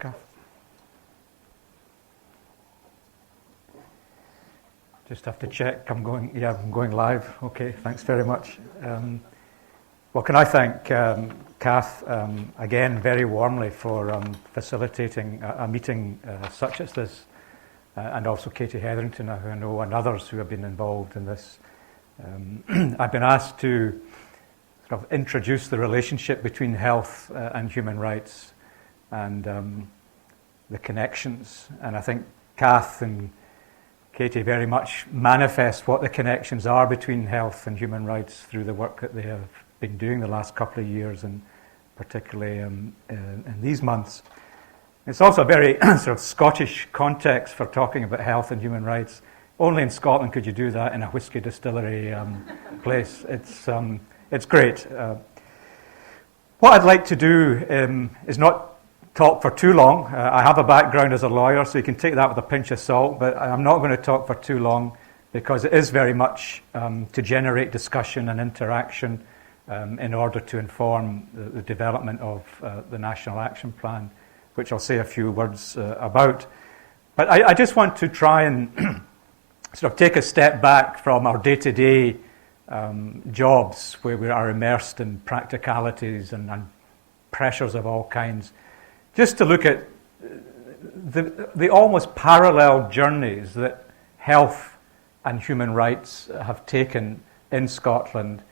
Kath. Just have to check. I'm going live. Okay, thanks very much. Well, can I thank Kath again very warmly for facilitating a meeting such as this, and also Katie Hetherington, who I know, and others who have been involved in this. I've been asked to sort of introduce the relationship between health and human rights and the connections. And I think Kath and Katie very much manifest what the connections are between health and human rights through the work that they have been doing the last couple of years, and particularly in these months. It's also a very sort of Scottish context for talking about health and human rights. Only in Scotland could you do that in a whisky distillery place. It's great. What I'd like to do is not talk for too long. I have a background as a lawyer, so you can take that with a pinch of salt, but I'm not going to talk for too long because it is very much to generate discussion and interaction in order to inform the development of the National Action Plan, which I'll say a few words about. But I just want to try and sort of take a step back from our day-to-day jobs where we are immersed in practicalities and pressures of all kinds, just to look at the almost parallel journeys that health and human rights have taken in Scotland,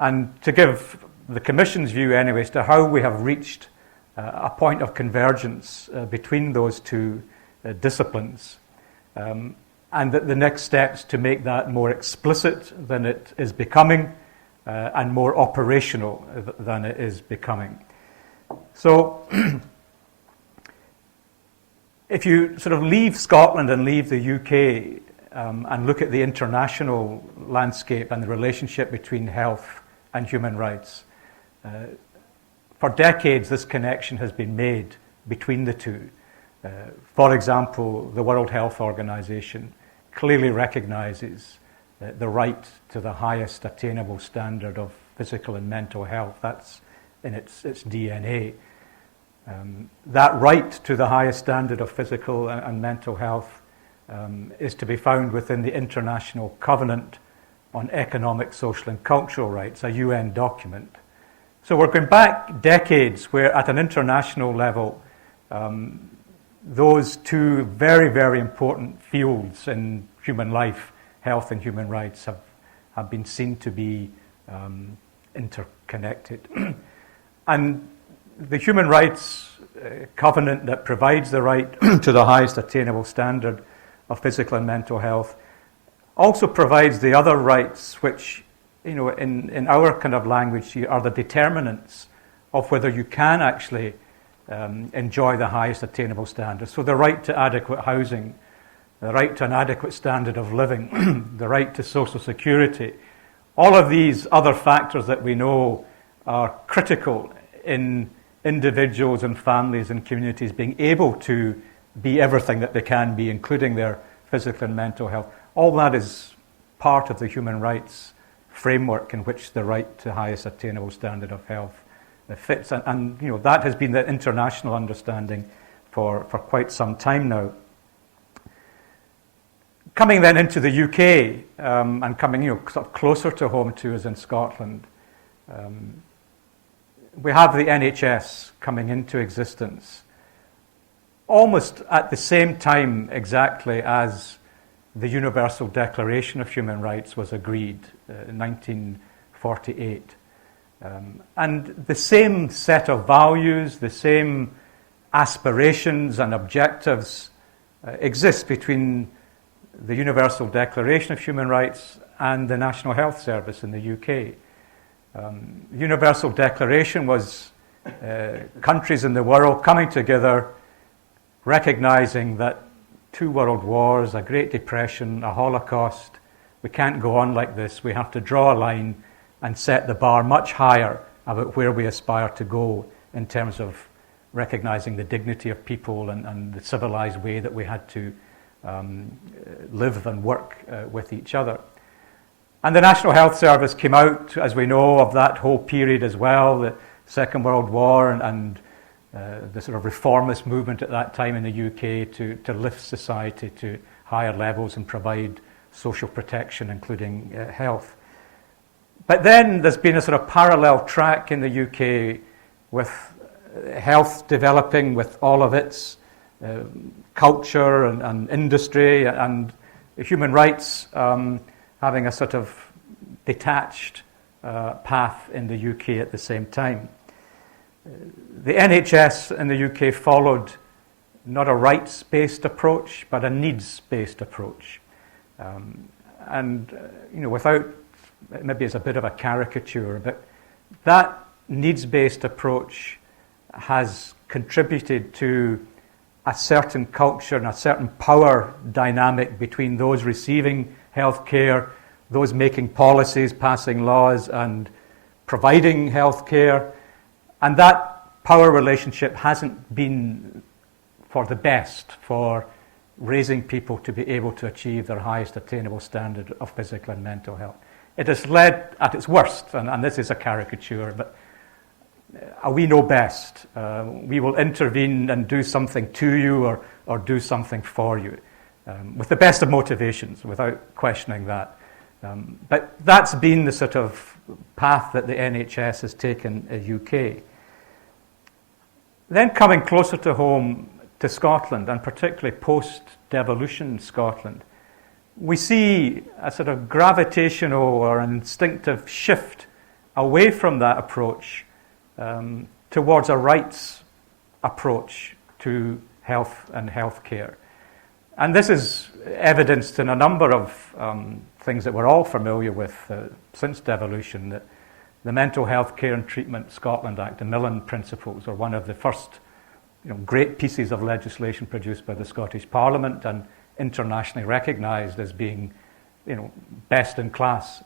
and to give the Commission's view anyways to how we have reached a point of convergence between those two disciplines, and the next steps to make that more explicit than it is becoming and more operational than it is becoming. So if you sort of leave Scotland and leave the UK and look at the international landscape and the relationship between health and human rights, for decades this connection has been made between the two. For example, the World Health Organization clearly recognizes the right to the highest attainable standard of physical and mental health. That's in its DNA. That right to the highest standard of physical and mental health is to be found within the International Covenant on Economic, Social and Cultural Rights, a UN document. So we're going back decades where at an international level those two very, very important fields in human life, health and human rights, have been seen to be interconnected. And the human rights covenant that provides the right to the highest attainable standard of physical and mental health also provides the other rights which, you know, in our kind of language are the determinants of whether you can actually enjoy the highest attainable standard. So the right to adequate housing, the right to an adequate standard of living, the right to social security, all of these other factors that we know are critical in individuals and families and communities being able to be everything that they can be, including their physical and mental health. All that is part of the human rights framework in which the right to highest attainable standard of health fits. And you know, that has been the international understanding for quite some time now. Coming then into the UK and coming, you know, sort of closer to home to us in Scotland, we have the NHS coming into existence almost at the same time exactly as the Universal Declaration of Human Rights was agreed in 1948. And the same set of values, the same aspirations and objectives exist between the Universal Declaration of Human Rights and the National Health Service in the UK. The Universal Declaration was countries in the world coming together, recognizing that 2 world wars, a Great Depression, a Holocaust, we can't go on like this. We have to draw a line and set the bar much higher about where we aspire to go in terms of recognizing the dignity of people and the civilized way that we had to live and work with each other. And the National Health Service came out, as we know, of that whole period as well, the Second World War and the sort of reformist movement at that time in the UK to lift society to higher levels and provide social protection, including health. But then there's been a sort of parallel track in the UK with health developing with all of its culture and industry, and human rights having a sort of detached path in the UK at the same time. The NHS in the UK followed not a rights-based approach, but a needs-based approach. Without, maybe it's a bit of a caricature, but that needs-based approach has contributed to a certain culture and a certain power dynamic between those receiving health care, those making policies, passing laws, and providing health care. And that power relationship hasn't been for the best for raising people to be able to achieve their highest attainable standard of physical and mental health. It has led, at its worst, and this is a caricature, but we know best. We will intervene and do something to you or do something for you, with the best of motivations, without questioning that. But that's been the sort of path that the NHS has taken in the UK. Then coming closer to home to Scotland, and particularly post-devolution Scotland, we see a sort of gravitational or instinctive shift away from that approach towards a rights approach to health and healthcare. And this is evidenced in a number of things that we're all familiar with since devolution. That the Mental Health Care and Treatment Scotland Act, the Millen Principles, are one of the first great pieces of legislation produced by the Scottish Parliament and internationally recognised as being best in class.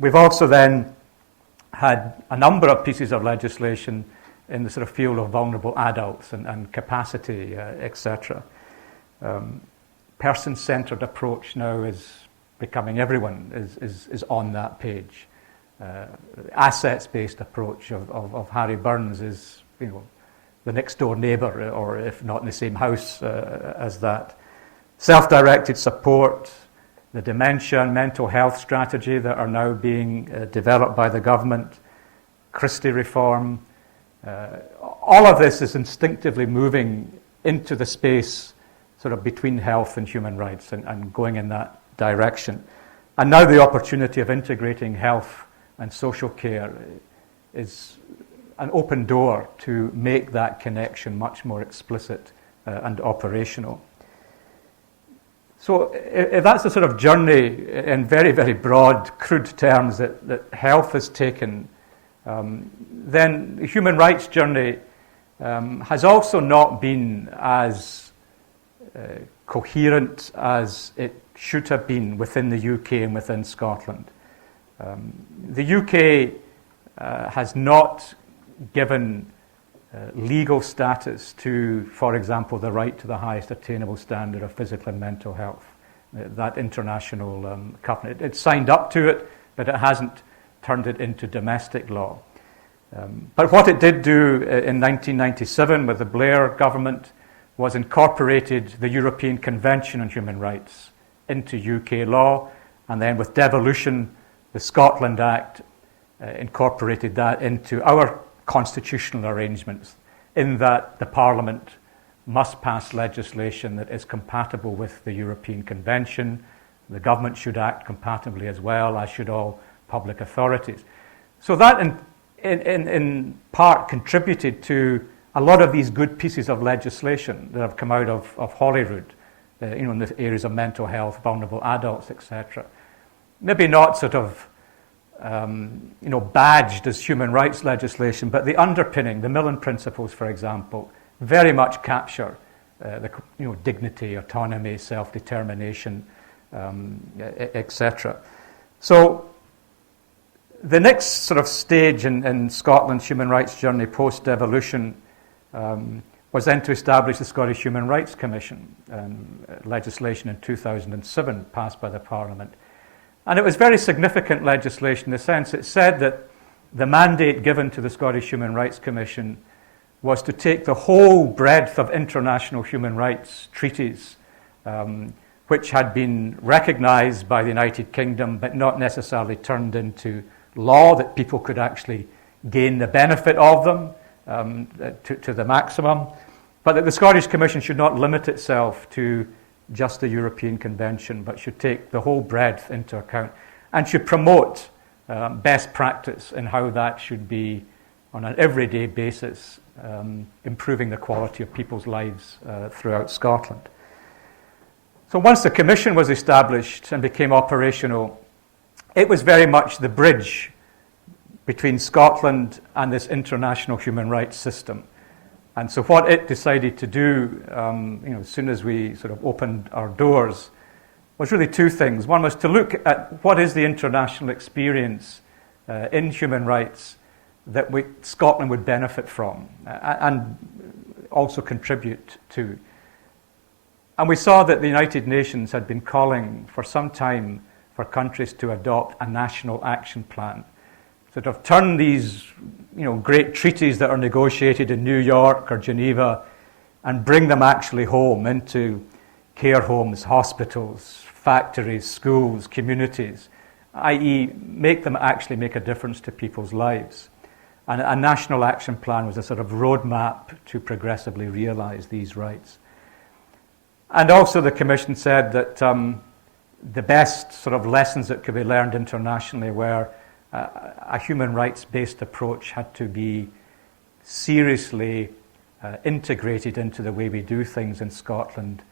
We've also then had a number of pieces of legislation in the sort of field of vulnerable adults and capacity, etc. Person-centred approach now is becoming, everyone is on that page. Assets-based approach of Harry Burns is, the next door neighbour, or if not in the same house as that. Self-directed support, the dementia and mental health strategy that are now being developed by the government, Christie reform, all of this is instinctively moving into the space sort of between health and human rights and going in that direction. And now the opportunity of integrating health and social care is an open door to make that connection much more explicit and operational. So if that's the sort of journey in very, very broad, crude terms that health has taken, then the human rights journey has also not been as coherent as it should have been within the UK and within Scotland. The UK has not given legal status to, for example, the right to the highest attainable standard of physical and mental health, that international covenant. It signed up to it, but it hasn't turned it into domestic law. But what it did do in 1997 with the Blair government was incorporated the European Convention on Human Rights into UK law, and then with devolution, the Scotland Act incorporated that into our constitutional arrangements, in that the Parliament must pass legislation that is compatible with the European Convention. The government should act compatibly as well, as should all public authorities. So that in part contributed to a lot of these good pieces of legislation that have come out of Holyrood, in the areas of mental health, vulnerable adults, etc. Maybe not sort of badged as human rights legislation, but the underpinning, the Millen Principles, for example, very much capture the dignity, autonomy, self-determination, etc. So the next sort of stage in Scotland's human rights journey post-devolution was then to establish the Scottish Human Rights Commission, legislation in 2007 passed by the Parliament. And it was very significant legislation in the sense it said that the mandate given to the Scottish Human Rights Commission was to take the whole breadth of international human rights treaties, which had been recognized by the United Kingdom but not necessarily turned into law, that people could actually gain the benefit of them to the maximum, but that the Scottish Commission should not limit itself to just the European Convention, but should take the whole breadth into account and should promote best practice in how that should be, on an everyday basis, improving the quality of people's lives throughout Scotland. So once the Commission was established and became operational, it was very much the bridge between Scotland and this international human rights system. And so what it decided to do, as soon as we sort of opened our doors, was really two things. One was to look at what is the international experience in human rights that Scotland would benefit from and also contribute to. And we saw that the United Nations had been calling for some time for countries to adopt a national action plan, sort of turn these great treaties that are negotiated in New York or Geneva and bring them actually home into care homes, hospitals, factories, schools, communities, i.e. make them actually make a difference to people's lives. And a national action plan was a sort of roadmap to progressively realize these rights. And also the Commission said that the best sort of lessons that could be learned internationally were a human rights-based approach had to be seriously integrated into the way we do things in Scotland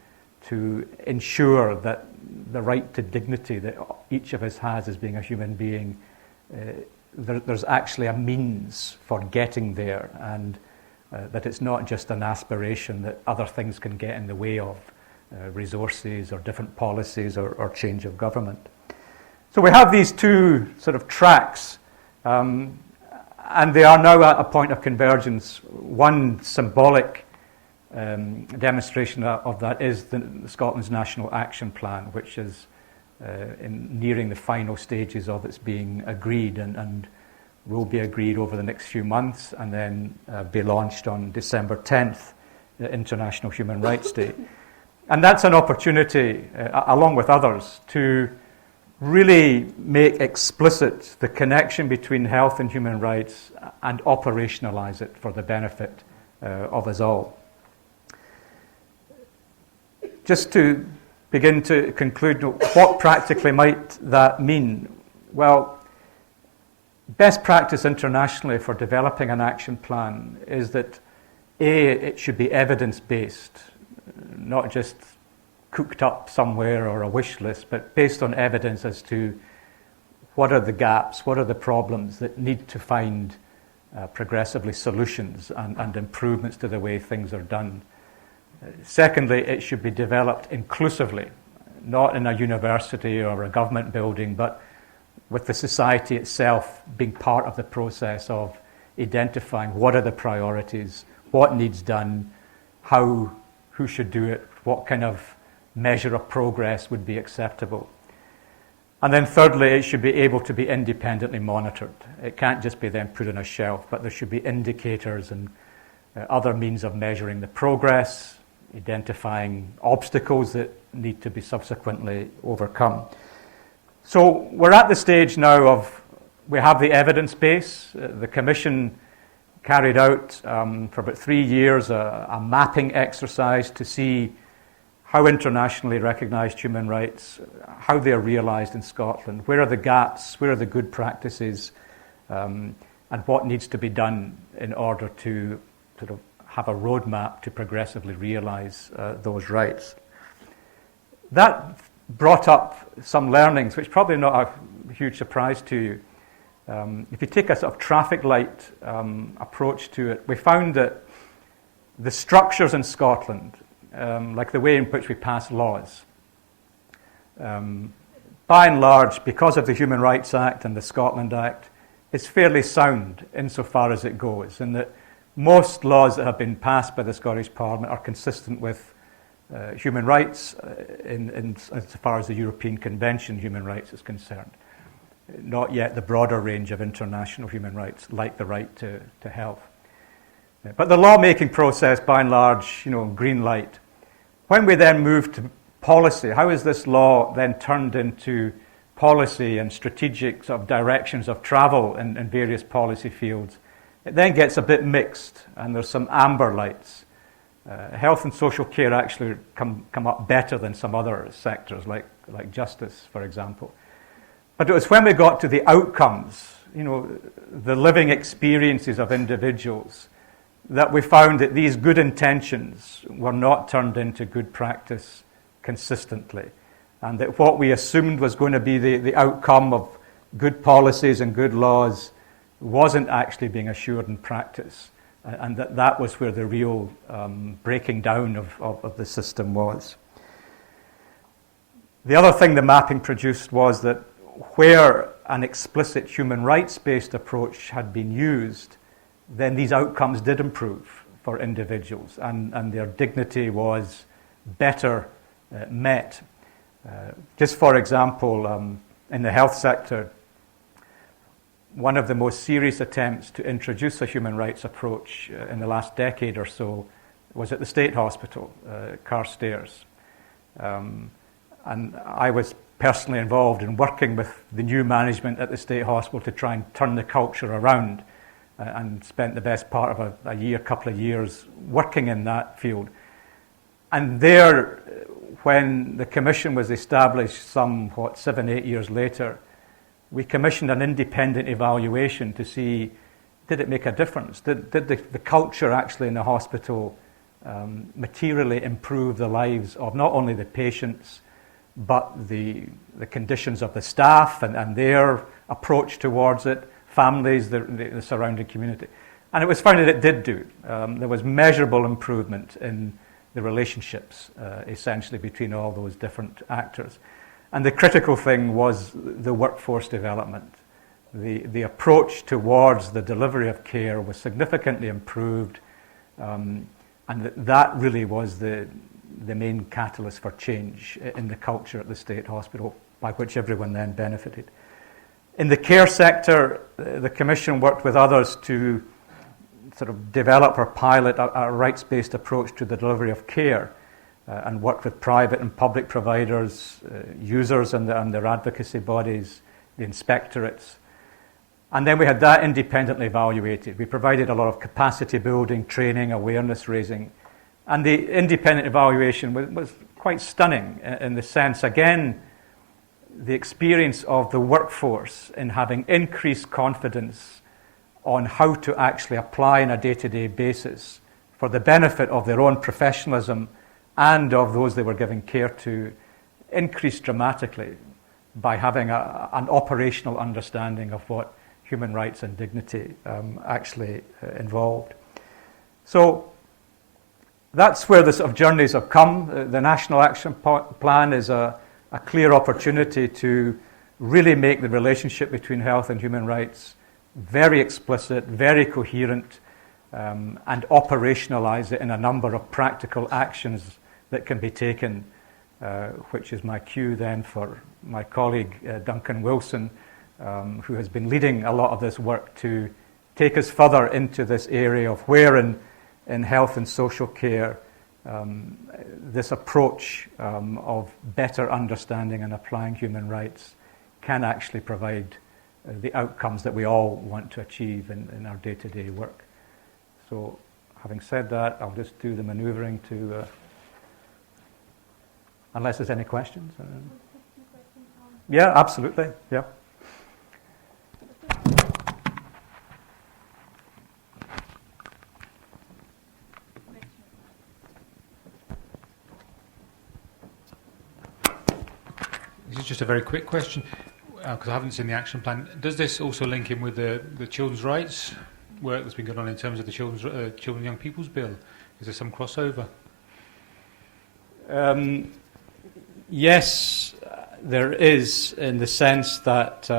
to ensure that the right to dignity that each of us has as being a human being, there's actually a means for getting there, and that it's not just an aspiration that other things can get in the way of, resources or different policies or change of government. So we have these two sort of tracks, and they are now at a point of convergence. One symbolic demonstration of that is Scotland's National Action Plan, which is nearing the final stages of its being agreed and will be agreed over the next few months and then be launched on December 10th, International Human Rights Day. And that's an opportunity, along with others, to really make explicit the connection between health and human rights and operationalize it for the benefit of us all. Just to begin to conclude, what practically might that mean? Well, best practice internationally for developing an action plan is that it should be evidence-based, not just cooked up somewhere or a wish list, but based on evidence as to what are the gaps, what are the problems that need to find progressively solutions and improvements to the way things are done. Secondly, it should be developed inclusively, not in a university or a government building, but with the society itself being part of the process of identifying what are the priorities, what needs done, who should do it, what kind of measure of progress would be acceptable. And then thirdly, it should be able to be independently monitored. It can't just be then put on a shelf, but there should be indicators and other means of measuring the progress, identifying obstacles that need to be subsequently overcome. So we're at the stage now of, we have the evidence base. The Commission carried out for about 3 years a mapping exercise to see how internationally recognized human rights, how they are realized in Scotland, where are the gaps, where are the good practices, and what needs to be done in order to sort of have a roadmap to progressively realize those rights. That brought up some learnings, which probably not a huge surprise to you. If you take a sort of traffic light approach to it, we found that the structures in Scotland, like the way in which we pass laws, by and large, because of the Human Rights Act and the Scotland Act, is fairly sound insofar as it goes, and that most laws that have been passed by the Scottish Parliament are consistent with human rights insofar as the European Convention human rights is concerned. Not yet the broader range of international human rights, like the right to health. But the lawmaking process, by and large, green light. When we then move to policy, how is this law then turned into policy and strategic sort of directions of travel in various policy fields? It then gets a bit mixed, and there's some amber lights. Health and social care actually come up better than some other sectors, like justice, for example. But it was when we got to the outcomes, the living experiences of individuals, that we found that these good intentions were not turned into good practice consistently, and that what we assumed was going to be the outcome of good policies and good laws wasn't actually being assured in practice, and that was where the real breaking down of the system was. The other thing the mapping produced was that where an explicit human rights-based approach had been used, then these outcomes did improve for individuals, and their dignity was better met. Just for example, in the health sector, one of the most serious attempts to introduce a human rights approach in the last decade or so was at the State Hospital, Carstairs. And I was personally involved in working with the new management at the State Hospital to try and turn the culture around, and spent the best part of a couple of years working in that field. And there, when the commission was established 7, 8 years later, we commissioned an independent evaluation to see, did it make a difference? Did the culture actually in the hospital materially improve the lives of not only the patients, but the conditions of the staff and their approach towards it, families, the surrounding community. And it was found that it did do. There was measurable improvement in the relationships, essentially, between all those different actors. And the critical thing was the workforce development. The approach towards the delivery of care was significantly improved, and that really was the main catalyst for change in the culture at the State Hospital, by which everyone then benefited. In the care sector, the Commission worked with others to sort of develop or pilot a rights-based approach to the delivery of care, and worked with private and public providers, users and their advocacy bodies, the inspectorates. And then we had that independently evaluated. We provided a lot of capacity building, training, awareness raising. And the independent evaluation was quite stunning in the sense, again, the experience of the workforce in having increased confidence on how to actually apply on a day-to-day basis for the benefit of their own professionalism and of those they were giving care to, increased dramatically by having an operational understanding of what human rights and dignity actually involved. So that's where the sort of journeys have come. The National Action Plan is a clear opportunity to really make the relationship between health and human rights very explicit, very coherent, and operationalize it in a number of practical actions that can be taken, which is my cue then for my colleague Duncan Wilson, who has been leading a lot of this work to take us further into this area of where in health and social care this approach of better understanding and applying human rights can actually provide the outcomes that we all want to achieve in our day-to-day work. So having said that, I'll just do the manoeuvring to, unless there's any questions. Yeah, absolutely, yeah. This is just a very quick question, because I haven't seen the action plan. Does this also link in with the children's rights work that's been going on in terms of the Children and Young People's Bill? Is there some crossover? Yes, there is, in the sense that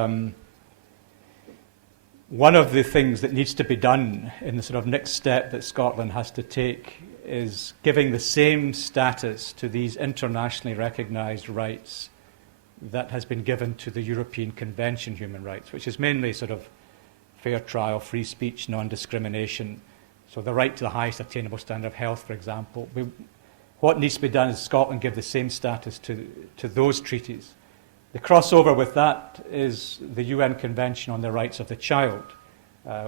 one of the things that needs to be done in the sort of next step that Scotland has to take is giving the same status to these internationally recognised rights that has been given to the European Convention on Human Rights, which is mainly sort of fair trial, free speech, non-discrimination, So the right to the highest attainable standard of health, for example. What needs to be done is Scotland give the same status to those treaties. The crossover with that is the UN Convention on the Rights of the Child,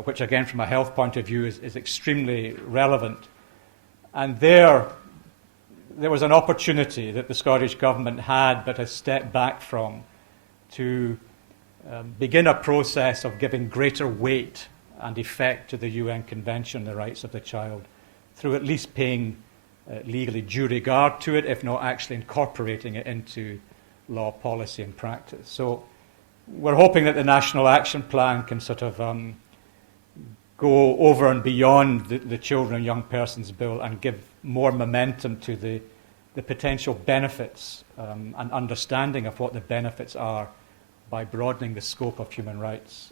which again from a health point of view is extremely relevant. And there was an opportunity that the Scottish Government had but has stepped back from to begin a process of giving greater weight and effect to the UN Convention on the Rights of the Child through at least paying legally due regard to it, if not actually incorporating it into law, policy and practice. So we're hoping that the National Action Plan can sort of go over and beyond the Children and Young Persons Bill and give more momentum to the potential benefits and understanding of what the benefits are by broadening the scope of human rights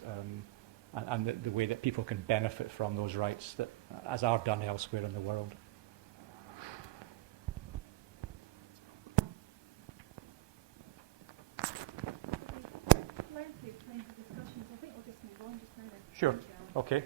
and the way that people can benefit from those rights, that, as are done elsewhere in the world. Lengthy discussions. I think we'll just move on just now then. Sure. Okay.